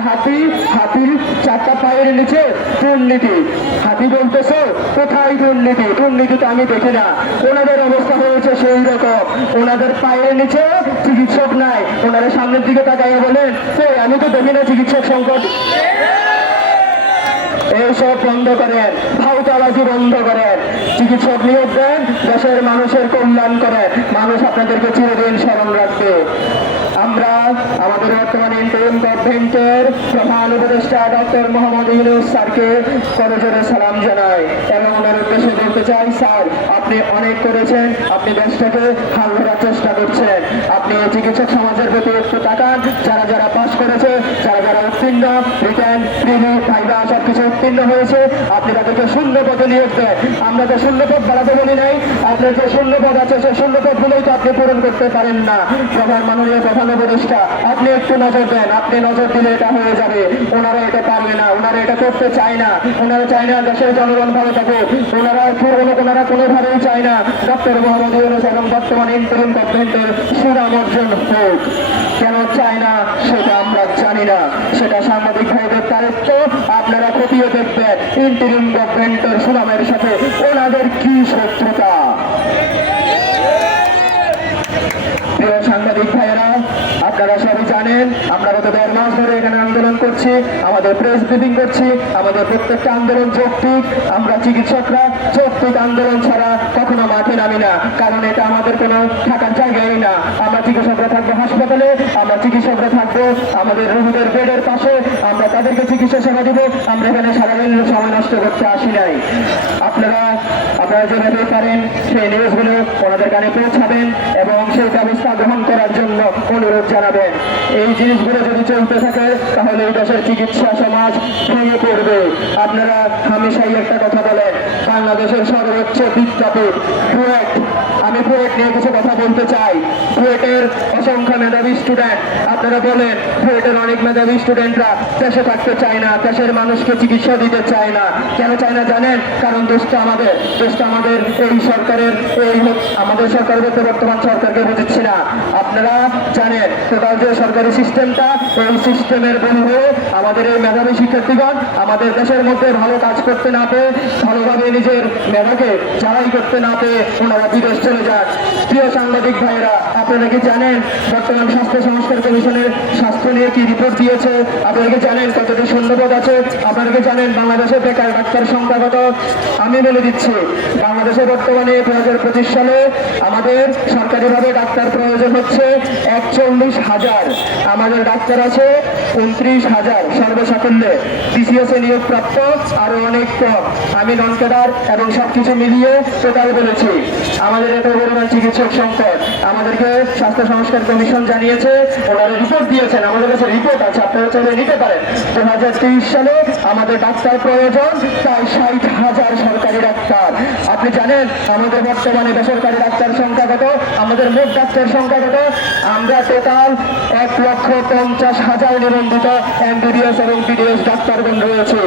হাতি, হাতির চারটা পায়ের নিচে দুর্নীতি। হাতি কোথায় দুর্নীতি? দুর্নীতি তো আমি দেখি না। ওনাদের অবস্থা হয়েছে সেই রকম ওনাদের পায়ের নিচে চিকিৎসক নাই। ওনারা সামনের দিকে বলেন আমি তো দেখি না চিকিৎসক সংকট। এইসব বন্ধ করেন। বন্ধ করেন। চিকিৎসক নিয়োগ দেন, দেশের মানুষের কল্যাণ করেন। মানুষ আপনাদেরকে চিরদিন স্মরণ রাখবে। গভর্নমেন্টের প্রধান উপদেষ্টা ডক্টর মোহাম্মদ ইউনুস স্যারকে করজোরে সালাম জানাই এবং ওনার উদ্দেশ্যে বলতে চাই, স্যার, আপনি অনেক করেছেন, আপনি দেশটাকে হাল ধরার চেষ্টা করছেন। আপনি চিকিৎসক সমাজের প্রতি একটু তাকান, যারা যারা পাশ করেছে, যারা যারা উত্তীর্ণ রিটার্ন প্রিভি ফাইবা সব উত্তীর্ণ হয়েছে। আপনি তাদেরকে শূন্য পদে আমরা তো শূন্য পদ বলি নাই। আপনার যে শূন্য আছে, সেই শূন্য পদগুলোই তো আপনি পূরণ করতে পারেন না। প্রধান উপদেষ্টা, আপনি একটু নজর দেন। আপনি নজর দিলে এটা হয়ে যাবে। ওনারা এটা পারবে না। ওনারা এটা করতে চায় না। ওনারা চায় না দেশের জনগণ ভালো থাকুক। ওনারা ওনারা কোনোভাবেই চায় না। ডক্টর মোহাম্মদ ইউনুস এবং বর্তমান ইন্টারিম গভর্নমেন্টের সুনাম অর্জন হোক। কেন চায় না? না সেটা সাংবাদিক ভাইদের দায়িত্ব আপনারা খতিয়ে দেখবেন। ইন্টারিম গভর্নমেন্টের সুনামের সাথে ওনাদের কি শত্রুতা? সাংবাদিক ভাইয়েরা, আপনারা সবাই জানেন, আপনারা তো দেড় মাস ধরে এখানে করছি আমাদের প্রেস ব্রিফিং করছি, আমাদের প্রত্যেকটা আন্দোলন যৌক্তিক, আমরা চিকিৎসকরা যৌক্তিক আন্দোলন ছাড়া কখনো মাঠে নামি না, কারণ এটা আমাদের কোনো থাকার জায়গায় না। আমরা চিকিৎসকরা থাকব হাসপাতালে, আমরা চিকিৎসকরা থাকব আমাদের রোগীদের বেডের পাশে, আমরা তাদেরকে চিকিৎসা সেবা দিব, আমরা এখানে সারাদিন সময় নষ্ট করতে আসি নাই। আপনারা আপনারা যেভাবে পারেন, সেই নিউজগুলো ওনাদের কানে পৌঁছাবেন এবং সেই ব্যবস্থা গ্রহণ করার জন্য অনুরোধ জানাবেন। এই জিনিসগুলো যদি চলতে থাকে, তাহলে দেশের চিকিৎসা সমাজ ভেঙে পড়বে। আপনারা হামেশাই একটা কথা বলেন বাংলাদেশের সর্বোচ্চ বিজ্ঞাপন। নিয়ে কিছু কথা বলতে চাই। বুয়েটের অসংখ্য মেধাবী স্টুডেন্ট আপনারা বলেন বুয়েটের অনেক মেধাবী স্টুডেন্টরা দেশে থাকতে চায় না, দেশের মানুষকে চিকিৎসা দিতে চায় না। কেন চায় না জানেন? কারণ দোষটা আমাদের। দোষটা আমাদের এই সরকারের, এই আমাদের সরকার বলতে বর্তমান সরকারকে বুঝছি না। আপনারা জানেন টোটাল যে সরকারি সিস্টেমটা এই সিস্টেমের হয়ে আমাদের এই মেধাবী শিক্ষার্থীগণ আমাদের দেশের মধ্যে ভালো কাজ করতে না পেয়ে, ভালোভাবে নিজের মেধাকে যারাই করতে না পেয়ে ওনারা বিদেশ চলে যান। প্রিয় সাংবাদিক ভাইরা আপনারা কি জানেন বর্তমান স্বাস্থ্য সংস্কার কমিশনের স্বাস্থ্য নিয়ে কি রিপোর্ট দিয়েছে? আপনারা কি জানেন কতটা শূন্যপদ আছে? আপনারা কি জানেন বাংলাদেশে বেকার ডাক্তার সংখ্যা কত? আমি বলে দিচ্ছি বাংলাদেশে বর্তমানে দু হাজার পঁচিশ সালে আমাদের সরকারিভাবে ডাক্তার প্রয়োজন হচ্ছে একচল্লিশ হাজার। আমাদের ডাক্তার আছে উনত্রিশ হাজার সর্বসাকুল্যে বিসিএস এ নিয়োগ প্রাপ্ত আরও অনেক কম। আমি নন এবং সবকিছু মিলিয়ে টোটাল বলেছি। আমাদের এত পরিমাণ চিকিৎসক সংকট। আমাদেরকে স্বাস্থ্য সংস্কার কমিশন জানিয়েছে, ওনারা রিপোর্ট দিয়েছেন, আমাদের কাছে রিপোর্ট আছে, আপনারা চাইলে নিতে পারেন। দু হাজার তেইশ সালে আমাদের ডাক্তার প্রয়োজন, প্রায় ষাট হাজার আপনি জানেন, আমাদের বর্তমানে বেসরকারি ডাক্তার সংখ্যা কত? আমাদের মোট ডাক্তার সংখ্যা কত? আমরা টোটাল এক লক্ষ পঞ্চাশ হাজার নিবন্ধিত এমবিবিএস এবং বিডিএস ডাক্তারগণ রয়েছে।